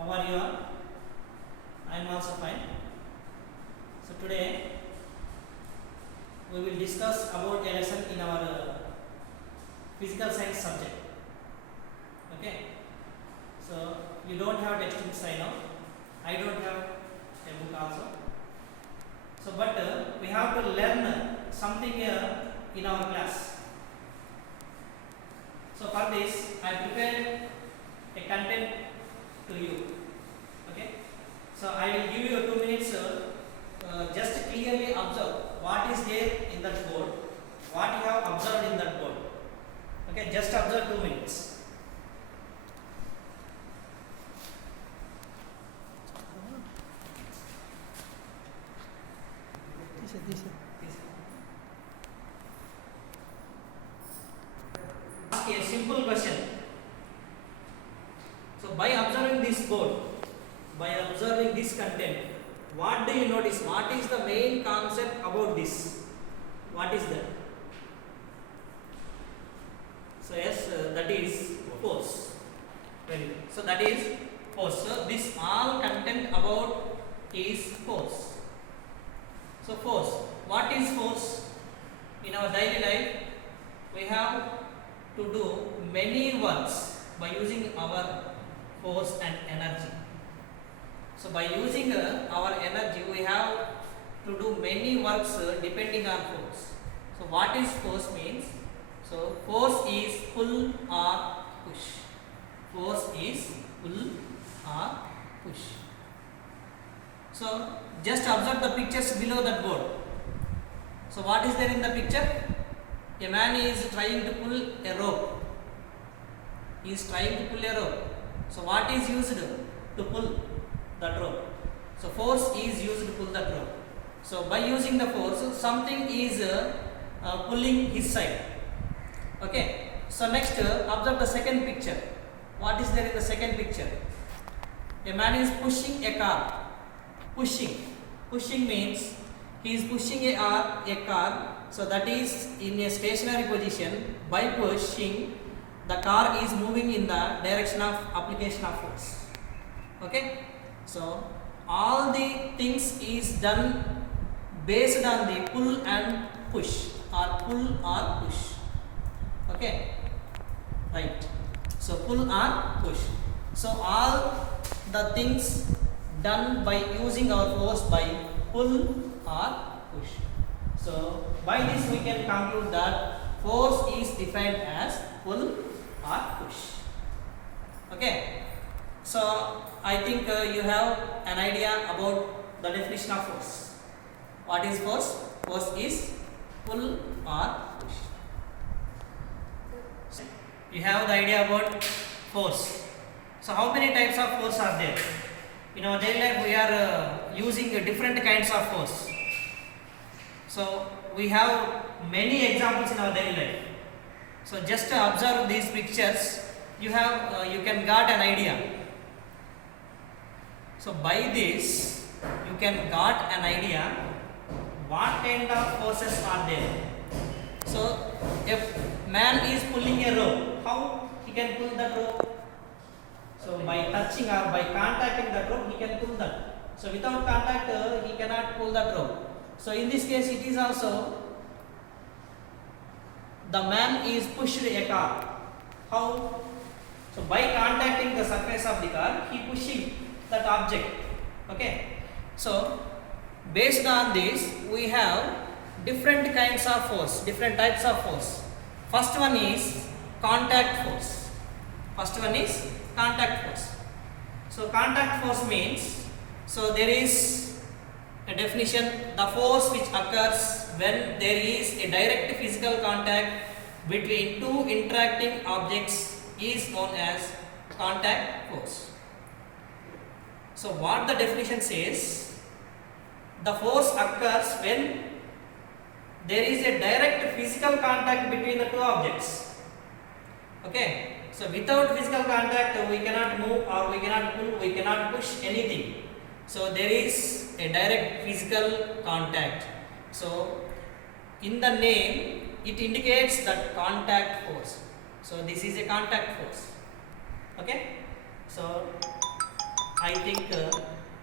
How are you all? I am also fine. So today we will discuss about a lesson in our physical science subject. Okay. So you don't have textbooks, I know. I don't have a book also. So but we have to learn something in our class. So for this I prepared a content to you. Okay. So I will give you 2 minutes. Just clearly observe what is there in that board, what you have observed in that board. Okay, just observe 2 minutes. Ask a simple question. So by observing this board, by observing this content, what do you notice? What is the main concept about this? What is that? So yes, that is force. Very good. So that is force. So this all content about is force. So force. What is force? In our daily life, we have to do many works by using our force and energy. So by using our energy, we have to do many works depending on force. So what is force means? So force is pull or push. Force is pull or push. So just observe the pictures below that board. So what is there in the picture? A man is trying to pull a rope. He is trying to pull a rope. So what is used to pull that rope? So force is used to pull that rope. So by using the force, something is pulling his side. Okay. So next, observe the second picture. What is there in the second picture? A man is pushing a car. Pushing. Pushing means he is pushing a car. So that is in a stationary position. By pushing, the car is moving in the direction of application of force. Okay. So all the things is done based on the pull and push, or pull or push. Okay, right. So pull or push. So all the things done by using our force by pull or push. So by this we can conclude that force is defined as pull or push. Okay. So I think you have an idea about the definition of force. What is force? Force is pull or push. You have the idea about force. So how many types of force are there? In our daily life we are using different kinds of force. So we have many examples in our daily life. So just observe these pictures. You can got an idea. So by this you can got an idea what kind of forces are there. So if man is pulling a rope, how he can pull that rope? So by touching or by contacting that rope he can pull that. So without contact he cannot pull that rope. So in this case it is also the man is pushed a car. How? So by contacting the surface of the car he pushing that object. Okay. So based on this we have different kinds of force, different types of force. First one is contact force. First one is contact force. So contact force means, so there is a definition, the force which occurs when there is a direct physical contact between two interacting objects is known as contact force. So what the definition says, the force occurs when there is a direct physical contact between the two objects. Okay. So without physical contact we cannot move or we cannot pull, we cannot push anything. So there is a direct physical contact. So in the name it indicates that contact force. So this is a contact force. Okay. So I think